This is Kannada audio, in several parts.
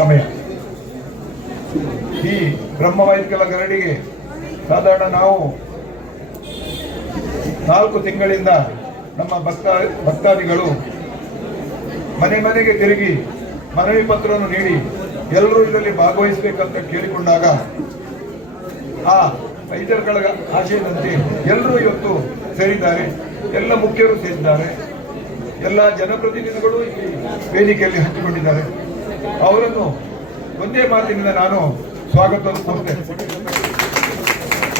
ಸಮಯ. ಈ ಬ್ರಹ್ಮವೈದ್ಯಕಲ ಗರಡಿಗೆ ಸಾಧಾರಣ ನಾವು 4 ತಿಂಗಳಿಂದ ನಮ್ಮ ಭಕ್ತಾದಿಗಳು ಮನೆ ಮನೆಗೆ ತಿರುಗಿ ಮನವಿ ಪತ್ರವನ್ನು ನೀಡಿ ಎಲ್ಲರೂ ಇದರಲ್ಲಿ ಭಾಗವಹಿಸಬೇಕಂತ ಕೇಳಿಕೊಂಡಾಗ ಆ ವೈದ್ಯರುಗಳ ಆಶಯದಂತೆ ಎಲ್ಲರೂ ಇವತ್ತು ಸೇರಿದ್ದಾರೆ. ಎಲ್ಲ ಮುಖ್ಯರು ಸೇರಿದ್ದಾರೆ. ಎಲ್ಲ ಜನಪ್ರತಿನಿಧಿಗಳು ಈ ವೇದಿಕೆಯಲ್ಲಿ ಹಂಚಿಕೊಂಡಿದ್ದಾರೆ. ಅವರನ್ನು ಒಂದೇ ಮಾತಿನಿಂದ ನಾನು ಸ್ವಾಗತವನ್ನು ಕೋರ್ತೇನೆ.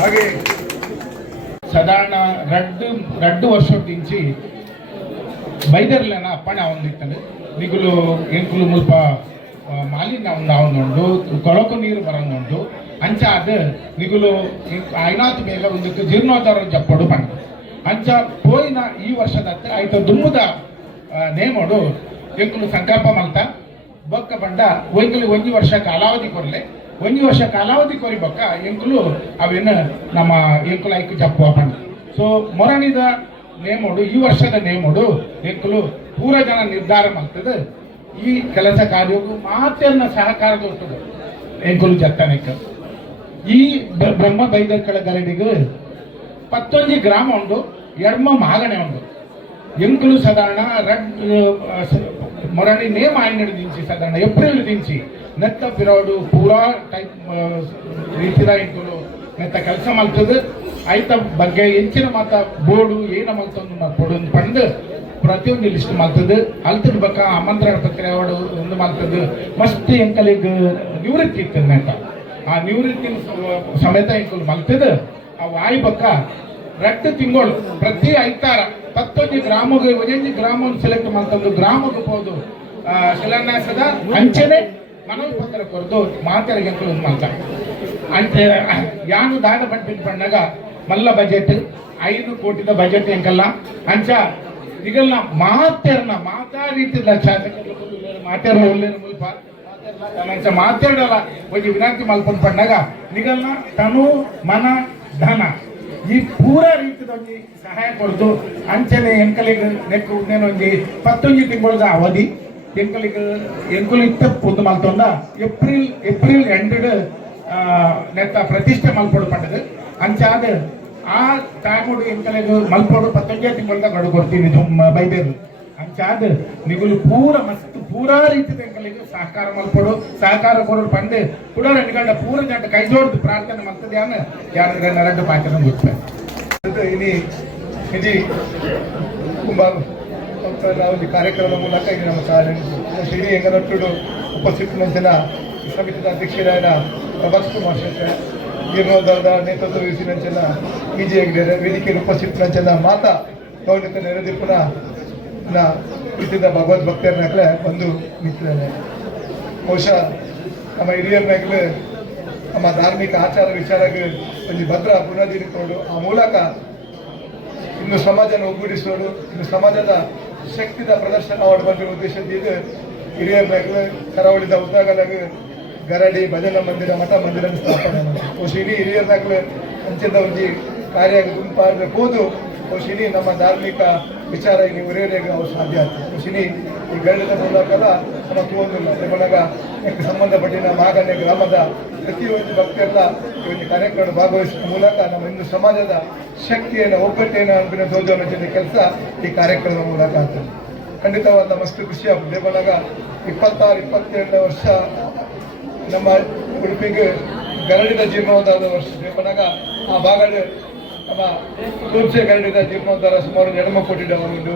ಹಾಗೆ సాధారణ రెండు వర్షం నుంచి బయదర్లేన అప్పని అవనిತ್ತండి నిగులు ఎంకులు ముಲ್ಪ ಮಾಲಿನ್ಯ ಉಂಡು ಕೊಳಕು ನೀರು ಬರಂಗುಂಡು ಅಂಚ ಅದು ನಿಗುಲು ಐನಾತು ಬೇಗ ಒಂದು ಜೀರ್ಣೋದ್ಧಾರ ಜಪ್ಪಡು ಬಂದು ಅಂಚ ಪೋಯಿನ ಈ ವರ್ಷದತ್ತೆ ಆಯ್ತು ದುಮ್ಮದ ನೇಮೋಡು ಎಂಕುಲು ಸಂಕಲ್ಪ ಮಲ್ತ ಬೊಕ್ಕ ಬಂಡ ಒಂಕುಲು 1 ವರ್ಷ ಕಾಲಾವಧಿ ಕೊರಲೆ 1 ವರ್ಷ ಕಾಲಾವಧಿ ಕೊರಿ ಬೊಕ್ಕ ಎಂಕುಲು ಅವೇನು ನಮ್ಮ ಎಂಕುಲು ಐಕು ಜಪ್ಪು ಬಂದು ಸೊ ಮೊರಣಿದ ನೇಮೋಡು ಈ ವರ್ಷದ ನೇಮೋಡು ಎಂಕುಲು ಪೂರ ಜನ ನಿರ್ಧಾರ ಮಾಡ್ತದೆ ಈ ಕೆಲಸ ಕಾರ್ಯಕ್ಕೂ ಮಾತೆಯನ್ನ ಸಹಕಾರ ಕೊಟ್ಟದು ಎಂಕುಲು ಜತ್ತನಕ್ಕೆ ಈ ಬ್ರಹ್ಮ ಬೈದರ್ಕಳ ಗರಡಿಗೂ 11 ಗ್ರಾಮ ಉಂಡು ಎಡ್ಮ ಮಾಗಣೆ ಉಂಡು ಎಂಕುಲು ಸಾಧಾರಣ ಮೊರಣಿ ನೇಮ ಆಯ್ನಡು ದಿಂಚಿ ಸಾಧಾರಣ ಏಪ್ರಿಲ್ ದಿಂಚಿ ನೆತ್ತ ಪಿರೋಡು ಪೂರಾ ಟೈಪ್ ರೀತಿದ ಎಂಕುಲು ನೆತ್ತ ಕೆಲಸ ಮಲ್ತದು ಆಯ್ತ ಬಗ್ಗೆ ಹೆಚ್ಚಿನ ಮಾತ ಬೋರ್ಡು ಏನ ಮಲ್ತೊಂದು ಕೊಡೊಂದು ಪಂದು ಪ್ರತಿಯೊಂದು ಲಿಸ್ಟ್ ಮಾಡ್ತದೆ ಅಲ್ತದ ಬಕ್ಕ ಆಮಂತ್ರಣ ಪತ್ರ ಅವಡು ಒಂದು ಮಾಡ್ತದೆ ಮಸ್ತ್ ಎಂಕಲಿಗೆ ನಿವೃತ್ತಿ ಇರ್ತದೆ ನೆತ್ತ ಆ ನಿವೃತ್ತಿ ಸಮೇತ ಎಂಕುಲು ಮಲ್ತದೆ ಆ ವಾಯು ಬಕ್ಕ 2 ತಿಂಗಳು ಪ್ರತಿ ಐತಾರ 11 ಗ್ರಾಮಕ್ಕೆ 11 ಗ್ರಾಮವನ್ನು ಸೆಲೆಕ್ಟ್ ಮಾಡ್ತಂದು ಗ್ರಾಮಕ್ಕೆ ಹೋದು ಶಿಲಾನ್ಯಾಸದ ಅಂಚನೆ ಮನವಿ ಪತ್ರ ಕೊರದು ಮಾತಾಡಿಗೆ ಎಂಕುಲು ಮಾಡ್ತಾರೆ ಅಂತ ಯಾನು ದಾದ ಬಂಟಿನ ಪಣ್ಣಾಗ ಮಲ್ಲ ಬಜೆಟ್ 5 ಕೋಟಿದ ಬಜೆಟ್ ಎಂಕಲ್ಲ ಅಂಚ ನಿಗಲ್ನ ಮಾತಾ ರೀತಿಯ ಶಾಸಕರು ಮಾತಾಡೋ ಒಳ್ಳೆಯ ಮುಲ್ಪ ಮಾತಾಡಲ್ಲ ಒಂದು ವಿನಂತಿ ಮಲ್ಕೊಂಡು ಪಂಡಾಗ ನಿಗಲ್ನ ತನು ಮನ ಧನ ಈ ಪೂರ ರೀತಿದೊಂದು ಸಹಾಯ ಕೊಡ್ದು ಅಂಚನೆ ಎಂಕಲಿಗೆ ನೆಕ್ಕು ಇನ್ನೇನೊಂದು 11 ತಿಂಗಳದ ಅವಧಿ ಎಂಕುಲು ಒಂದು ಮಲ್ತೊಂದ ಏಪ್ರಿಲ್ ಎಂಟು ನೆತ್ತ ಪ್ರತಿಷ್ಠೆ ಮಲ್ಪಡು ಪಂಡದು ಅಂಚಾದ ಆ ತಾಗುಡು ಎಂಕಲೆಗೂ ಮಲ್ಪೋಡು 11 ತಿಂಗಳದ ಗಡು ಕೊಡ್ತೀನಿ ಬೈದೇರು ಅಂಚಾದ ನಿಗುಲು ಪೂರ ಮಸ್ತ್ ಪೂರಾ ರೀತಿಯ ಎಂಕಲೆಗೂ ಸಹಕಾರ ಮಲ್ಪೋಡು ಸಹಕಾರ ಕೊಡೋಡು ಪಂಡು ಕೂಡ 2 ಗಂಟೆ ಪೂರ ಜಂಟ ಕೈ ಜೋಡ್ದು ಪ್ರಾರ್ಥನೆ ಮಾಡ್ತದೆ ಯಾರು 2 ಪಾಠನ ಮುಟ್ತಾರೆ ఇది ಒಂದು ಕಾರ್ಯಕ್ರಮ ಮೂಲಕ ಇದು ನಮ್ಮ ಶ್ರೀ ಎಂಗನಟ್ಟುಡು ಉಪಸ್ಥಿತಿನಂಚಿನ ಸಮಿತಿಯ ಅಧ್ಯಕ್ಷರಾದ ಪ್ರಭಾಸ್ ಕುಮಾರ್ ಶೆಟ್ಟರ್ ಜೀರ್ಣೋದ್ಧಾರದ ನೇತೃತ್ವ ವಹಿಸಿನಂಚಿನ PG ಆಗಿದ್ದಾರೆ. ವೇದಿಕೆಯಲ್ಲಿ ಉಪಸ್ಥಿತಿನಂಚಿನ ಮಾತಾ ಗೌರವಿತ ನೆರೆದಿಪ್ಪುನ ಇದ್ದಿದ್ದ ಭಗವದ್ ಭಕ್ತರನ್ನಾಗಲೇ ಬಂದು ನಿಂತಿದ್ದಾರೆ. ಬಹುಶಃ ನಮ್ಮ ಹಿರಿಯರನ್ನಾಗಲೇ ನಮ್ಮ ಧಾರ್ಮಿಕ ಆಚಾರ ವಿಚಾರಕ್ಕೆ ಒಂದು ಭದ್ರ ಬುನಾದಿ ಇಟ್ಕೊಂಡು ಆ ಮೂಲಕ ಇನ್ನು ಸಮಾಜನ ಒಗ್ಗೂಡಿಸೋದು ಇನ್ನು ಸಮಾಜದ ಶಕ್ತಿದ ಪ್ರದರ್ಶನ ಮಾಡಿ ಬಂದಿರೋ ಉದ್ದೇಶದಿಂದ ಇದು ಹಿರಿಯರನ್ನಾಗಲೇ ಕರಾವಳಿದ ಉದ್ದಾಗಲಾಗ ಗರಡಿ ಭಜನಾ ಮಂದಿರ ಮಠ ಮಂದಿರ ಸ್ಥಾಪನೆ ಮಾಡಿ ಇಡೀ ಹಿರಿಯರನ್ನಾಗಲೇ ಅಂಚಿದ ಒಂದು ಕಾರ್ಯ ಗುಂಪಾದ ಹೋದು ಶಿನಿ ನಮ್ಮ ಧಾರ್ಮಿಕ ವಿಚಾರ ಇಲ್ಲಿ ಉರಿಯೋರಿಗೆ ಅವ್ರು ಸಾಧ್ಯ ಆಗ್ತದೆ. ಶಿನಿ ಈ ಗರಡದ ಮೂಲಕದ ನಮ್ಮ ತೋಂದಿಲ್ಲ ನಿಮ್ಮನಾಗ ಇದಕ್ಕೆ ಸಂಬಂಧಪಟ್ಟಿನ ಮಾಗಣ್ಯ ಗ್ರಾಮದ ಪ್ರತಿಯೊಂದು ಭಕ್ತರೆಲ್ಲ ಈ ಒಂದು ಕಾರ್ಯಕ್ರಮ ಭಾಗವಹಿಸುವ ಮೂಲಕ ನಮ್ಮ ಹಿಂದೂ ಸಮಾಜದ ಶಕ್ತಿಯನ್ನು ಒಗ್ಗಟ್ಟೆಯನ್ನು ಅನ್ಬಿನ ತೋಜುವ ಕೆಲಸ ಈ ಕಾರ್ಯಕ್ರಮದ ಮೂಲಕ ಆಗ್ತದೆ. ಖಂಡಿತವಾದ ಮಸ್ತ್ ಖುಷಿ ಆಗ್ತದೆ. ದೇವನಾಗ 26-27 ವರ್ಷ ನಮ್ಮ ಉಡುಪಿಗೆ ಗರಡಿದ ಜೀರ್ಣೋದ್ಧಾರದ ವರ್ಷ ದೇವನಾಗ ಆ ಭಾಗದ ನಮ್ಮ ತುಳಸಿ ಗರಡಿದ ಜೀರ್ಣೋದ್ಧಾರ ಸುಮಾರು 2 ಕೋಟಿ ಉಂಟು.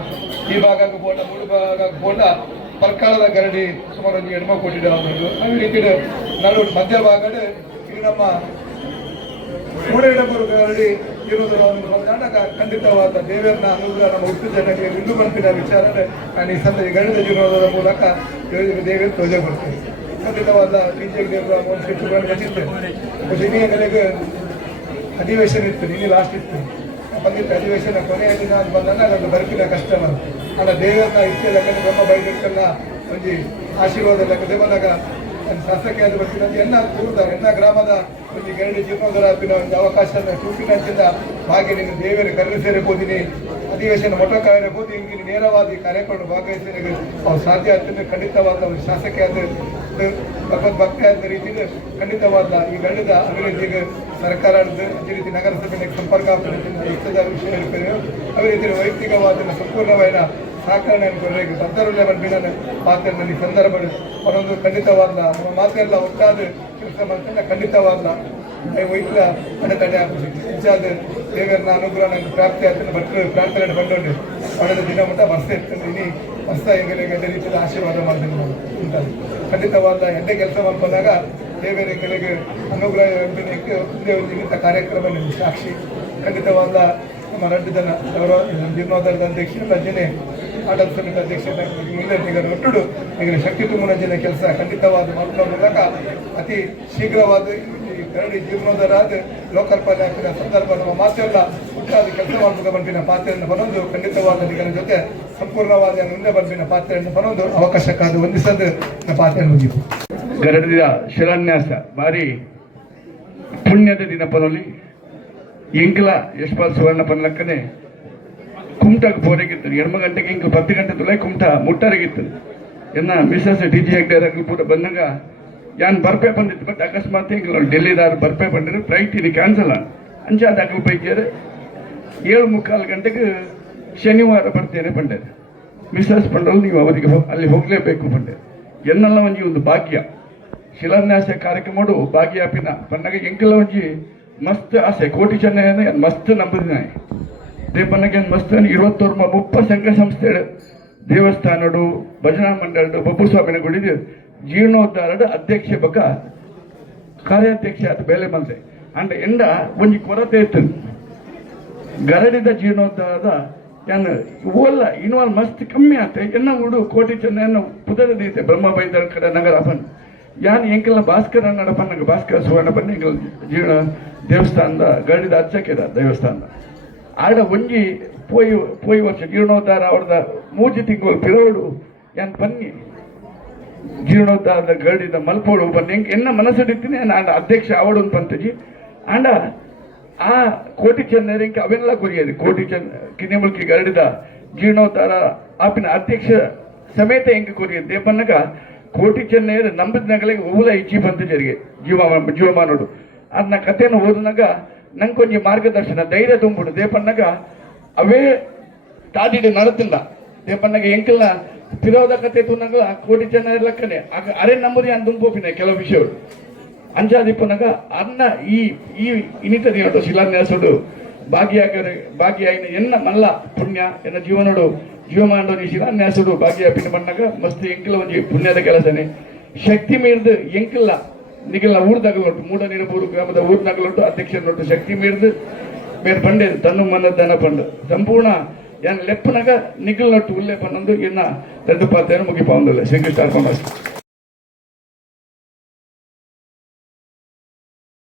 ಈ ಭಾಗಕ್ಕೆ ಬೋಟ 3 ಭಾಗಕ್ಕೆ ಬೋಟ ಪರ್ಕಾಳದ ಗರಡಿ ಸುಮಾರು 2 ಕೋಟಿ ಉಂಟು. ಈ ರೀತಿ ನಲ್ವತ್ತು ಮಧ್ಯ ಭಾಗದ ಇದು ನಮ್ಮ ಮೂಡೇಡಬರು ಗರಡಿ ಇರುವುದರ ಖಂಡಿತವಾದ ದೇವರನ್ನ ಅನುಗ್ರಹ ನಮ್ಮ ಹುಟ್ಟು ಜನಕ್ಕೆ ಹಿಂದೂ ಪಂಪಿನ ವಿಚಾರ ನಾನು ಈ ಸಂದರ್ಭ ಗಣಿತ ಜೀವನದ ಮೂಲಕ ದೇವರು ತೋಜಗೊಳ್ತೇನೆ. ಖಂಡಿತವಾದ ಬಿಜೆಪಿ ರಚಿಸ್ತೇನೆ. ಅಧಿವೇಶನ ಇತ್ತು, ನಿನ್ನೆ ಲಾಸ್ಟ್ ಇತ್ತು ಬಂದಿತ್ತು ಅಧಿವೇಶನ ಕೊನೆಯ ದಿನ ಅದು ಬಂದಾಗ ಅದು ಬದುಕಿನ ಕಷ್ಟ ಅಲ್ಲ ದೇವರನ್ನ ಇಚ್ಛೆ ಲೆಕ್ಕ ಬ್ರಹ್ಮ ಬೈದಕ್ಕೆಲ್ಲ ಒಂದು ಆಶೀರ್ವಾದ ಲೆಕ್ಕ ದೇವನಾಗ ಒಂದು ಶಾಸಕಿಯಾದ ಬರ್ತಿದ್ದಂತೆ ಎಲ್ಲ ಕೂರ್ತಾರೆ ಎಲ್ಲ ಗ್ರಾಮದ ಒಂದು ಗರಡಿ ಜೀರ್ಣೋದ್ಧಾರ ಒಂದು ಅವಕಾಶ ಚೂಪಿನಂಚಿಂದ ಹಾಗೆ ನೀನು ದೇವರ ಕರೆದು ಸೇರಬಹುದಿನಿ ಅಧಿವೇಶನ ಮೊಟ್ಟ ಕಾರ್ಯಬಹುದು ಹಿಂಗೆ ನೇರವಾದ ಈ ಕಾರ್ಯಕ್ರಮ ಭಾಗವಹಿಸಿ ಅವ್ರು ಸಾಧ್ಯ ಆಗ್ತದೆ. ಖಂಡಿತವಾದ ಒಂದು ಶಾಸಕಿಯಾದ ಭಗವದ್ ಭಕ್ತಿಯಾದ ರೀತಿಯಲ್ಲಿ ಖಂಡಿತವಾದ ಈ ಗಂಡದ ಅಭಿವೃದ್ಧಿಗೆ ಸರ್ಕಾರ ಅದೇ ರೀತಿ ನಗರಸಭೆ ಸಂಪರ್ಕ ಯುಕ್ತದ ವಿಷಯ ಹೇಳ್ತೇವೆ ಅದೇ ರೀತಿ ವೈಯಕ್ತಿಕವಾದ ಸಂಪೂರ್ಣವಾದ ಸಹಕರಣೆಯನ್ನು ಕೊಡಬೇಕು ಭಕ್ತರಲ್ಲೇ ಬಂದಿನ ಪಾತ್ರೆಯಲ್ಲಿ ಸಂದರ್ಭ ಅವರೊಂದು ಖಂಡಿತವಾದ ನಮ್ಮ ಮಾತೆಲ್ಲ ಒಟ್ಟಾದ ಕೆಲಸ ಮಾಡ್ತಾರೆ ಖಂಡಿತವಾದ ವೈದ್ಯ ಅಡೆತಡೆ ಹೆಚ್ಚಾದ ದೇವರನ್ನ ಅನುಗ್ರಹ ನನಗೆ ಪ್ರಾಪ್ತಿ ಆಗ್ತದೆ ಭಕ್ತರು ಪ್ರಾರ್ಥನೆ ಬಂದೊಂಡು ಅವರ ದಿನ ಮಟ್ಟ ವರ್ಷ ಇರ್ತದೆ ಇನಿ ವರ್ಷ ಹೆಂಗಳಿಗೆ ಅದೇ ರೀತಿಯಲ್ಲಿ ಆಶೀರ್ವಾದ ಮಾಡ್ತೀನಿ ನಾವು ಉಂಟು ಖಂಡಿತವಾದ ಎಡ್ಡೆ ಕೆಲಸ ಮಾಡ್ಕೊಂಡಾಗ ದೇವರ ಹೆಂಗಳಿಗೆ ಅನುಗ್ರಹ ಮುಂದೆ ಒಂದು ಇಂಥ ಕಾರ್ಯಕ್ರಮ ನಿಮ್ಗೆ ಸಾಕ್ಷಿ ಖಂಡಿತವಾದ ನಮ್ಮ ರಾಜ್ಯದ ಅವರ ಜೀರ್ಣೋದ್ಧಾರದ ಅಧ್ಯಕ್ಷ ರಜನೆ ಆಡಳಿತ ಸಮಿತಿ ಅಧ್ಯಕ್ಷ ಮುಂದೆ ನಿಗರ ಒಟ್ಟುಡು ಈಗ ಶಕ್ತಿ ತುಂಬುನ ಕೆಲಸ ಖಂಡಿತವಾದ ಮಾಡುವ ಮೂಲಕ ಅತಿ ಶೀಘ್ರವಾದ ಗರಡಿ ಜೀರ್ಣೋದ್ಧಾರ ಆದ ಲೋಕಾರ್ಪಣೆ ಆಗ್ತಿರೋ ಸಂದರ್ಭ ನಮ್ಮ ಮಾತೆಲ್ಲ ಹುಟ್ಟಾದ ಕೆಲಸ ಮಾಡಬೇಕು ಬಂದಿನ ಪಾತ್ರೆಯನ್ನು ಬರೋದು ಖಂಡಿತವಾದ ನಿಗರ ಜೊತೆ ಸಂಪೂರ್ಣವಾದ ಮುಂದೆ ಬಂದಿನ ಪಾತ್ರೆಯನ್ನು ಬರೋದು ಅವಕಾಶಕ್ಕಾದ ಹೊಂದಿಸದು ನಮ್ಮ ಪಾತ್ರೆ ಮುಗಿತು ಗರಡಿದ ಶಿಲಾನ್ಯಾಸ ಬಾರಿ ಪುಣ್ಯದ ದಿನ ಪನೊಲಿ ಎಂಕಲ ಯಶ್ಪಾಲ್ ಸುವರ್ಣ ಪನ್ನಕ್ಕನೆ ಕುಮಟಾಗ ಪೋರೆಗಿತ್ತು 2 ಗಂಟೆಗೆ ಇಂಕ 10 ಗಂಟೆ ತುಲೆ ಕುಮಟ ಮುಟ್ಟಾರೆಗಿತ್ತು ಎನ್ನ ಮಿಸಸ್ ಟಿ ಜಿ ಹೆಗ್ಡೆ ಪೂರ ಬಂದಾಗ ಯಾನ್ ಬರ್ಪೆ ಬಂದಿತ್ತು ಬಟ್ ಅಕಸ್ಮಾತ್ ಹಿಂಗೆ ಡೆಲ್ಲಿದಾರು ಬರ್ಪೆ ಬಂದಿರು ಫ್ಲೈಟ್ ಇದು ಕ್ಯಾನ್ಸಲ್ ಅಂಚಾದ ಅಕ್ಕಲು ಬೈತಿಯಾರು 7:45 ಗಂಟೆಗೆ ಶನಿವಾರ ಬರ್ತೇನೆ ಬಂಡೇರು ಮಿಸಸ್ ಪಂಡಲು ನೀವು ಅವರಿಗೆ ಅಲ್ಲಿ ಹೋಗಲೇಬೇಕು ಬಂಡೇರು ಎನ್ನೆಲ್ಲ ಒಂದು ಭಾಗ್ಯ ಶಿಲಾನ್ಯಾಸ ಕಾರ್ಯಕ್ರಮ ಭಾಗ್ಯಾಪಿನ ಪನ್ನಗ ಎಂಕಲ ಒಂಜಿ ಮಸ್ತ್ ಆಸೆ ಕೋಟಿ ಚೆನ್ನೈ ಮಸ್ತ್ ನಂಬುದಿನ ದೇಪನ್ನಗೆ ಮಸ್ತ್ 20 ಸಂಘ ಸಂಸ್ಥೆ ದೇವಸ್ಥಾನಡು ಭಜನಾ ಮಂಡಳ ಬಬ್ಬು ಸ್ವಾಮಿನ ಗುಡಿದು ಜೀರ್ಣೋದ್ಧಾರದ ಅಧ್ಯಕ್ಷ ಬಕ ಕಾರ್ಯಾಧ್ಯಕ್ಷ ಆತ ಬೇಲೆ ಬಂದೆ ಅಂಡ್ ಎಂಡ ಒಂಜಿ ಕೊರತೆ ಇತ್ತು ಗರಡಿದ ಜೀರ್ಣೋದ್ಧಾರದ ಯಾನ್ ಓಲ್ಲ ಇನ್ವಾಲ್ವ್ ಮಸ್ತ್ ಕಮ್ಮಿ ಆತೆ ಎನ್ನ ಉಡು ಕೋಟಿ ಚೆನ್ನೈನ ಪುದರ ದೀತೆ ಬ್ರಹ್ಮ ಬೈದಳ ಕಡೆ ನಗರ ಅಪನ್ ಯಾನ್ ಎಂಕಲ ಭಾಸ್ಕರ ನಡಪನ್ನಗ ಭಾಸ್ಕರ ಸುವರ್ಣ ಬನ್ನಿ ಎಂಕಲ್ ಜೀರ್ಣ ದೇವಸ್ಥಾನದ ಗರಡಿದ ಅರ್ಚಕೆದ ದೇವಸ್ಥಾನದ ಆಡ ಒಂಜಿ ಪೋಯಿ ವರ್ಷ ಜೀರ್ಣೋದ್ಧಾರ ಅವ್ರದ 3 ತಿಂಗಳು ಪಿರೋಡು ಯಾನ್ ಪನ್ನಿ ಜೀರ್ಣೋದ್ಧಾರದ ಗರಡಿದ ಮಲ್ಪೋಡು ಬನ್ನಿ ಎನ್ನ ಮನಸ್ಸಡಿತೀನಿ ನಾನು ಅಧ್ಯಕ್ಷ ಅವಡು ಪಂತಜಿ ಆಂಡ ಆ ಕೋಟಿ ಚೆನ್ನೈರಿಗೆ ಅವೆಲ್ಲ ಕೊರಿಯದು ಕೋಟಿ ಕಿನ್ನಿಮುಲ್ಕಿ ಗರಡಿದ ಜೀರ್ಣೋದ್ಧಾರ ಆಪಿನ ಅಧ್ಯಕ್ಷ ಸಮೇತ ಹೆಂಗೆ ಕೊರಿಯದು ದೇಪನ್ನಗ ಕೋಟಿ ಚೆನ್ನೈರು ನಂಬಿದ ನಗಲಿಗೆ ಊಲ ಇಚ್ಚಿ ಬಂತು ಜರಿಗೆ ಜೀವಮಾನೋಡು ಅದನ್ನ ಕಥೆಯನ್ನು ಓದಿನಾಗ ನಂಗೆ ಕೊಂಚ ಮಾರ್ಗದರ್ಶನ ಧೈರ್ಯ ತುಂಬಿಡು ದೇಪನ್ನಗ ಅವೇ ತಾದಿಡು ನಡತಿಲ್ಲ ದೇಪನ್ನಗ ಎಂಕಲ್ನ ವಿರೋಧ ಕತೆ ತುನಗ ಕೋಟಿ ಚೆನ್ನೈ ಲೆಕ್ಕನೆ ಅರೆ ನಂಬುದಿ ಅಂತ ತುಂಬೋಪಿನ ಕೆಲವು ವಿಷಯಗಳು ಅಂಜಾದಿಪ್ಪನಾಗ ಅನ್ನ ಈ ಇನಿತ ದಿನೋಡು ಶಿಲಾನ್ಯಾಸೋಡು ಭಾಗಿಯಾಗಿನ ಎನ್ನ ಮಲ್ಲ ಪುಣ್ಯ ಎನ್ನ ಜೀವಮಾನೋಡು ಈ ಶಿಲಾನ್ಯಾಸೋಡು ಭಾಗಿಯಾಪಿನ ಮಣ್ಣಾಗ ಮಸ್ತ್ ಎಂಕಲ ಒಂಜಿ ಪುಣ್ಯದ ಕೆಲಸನೆ ಶಕ್ತಿ ಮೀರ್ದು ಎಂಕಲ್ಲ ನಿಗಲ ಊರ್ದಾಗಲೊಟ್ಟು ಮೂಡನೀರಪೂರು ಗ್ರಾಮದ ಊರ್ನಾಗಲೊಟ್ಟು ಅಧ್ಯಕ್ಷನೊಟ್ಟು ಶಕ್ತಿ ಮೀರ್ದು ಬೇರೆ ಪಂಡೆ ತನ್ನು ಮನ ದನ ಪಂಡು ಸಂಪೂರ್ಣ ಯಾನ್ ಲೆಪ್ಪನಾಗ ನಿಗಲ್ನೊಟ್ಟು ಉಲ್ಲೆ ಪನ್ನೊಂದು ಇನ್ನ ದೊಡ್ಡ ಪಾತ್ರೆಯನ್ನು ಮುಗಿಪಾವಂದಿಲ್ಲ ಶ್ರೀಕೃಷ್ಣ ಅರ್ಪಣ.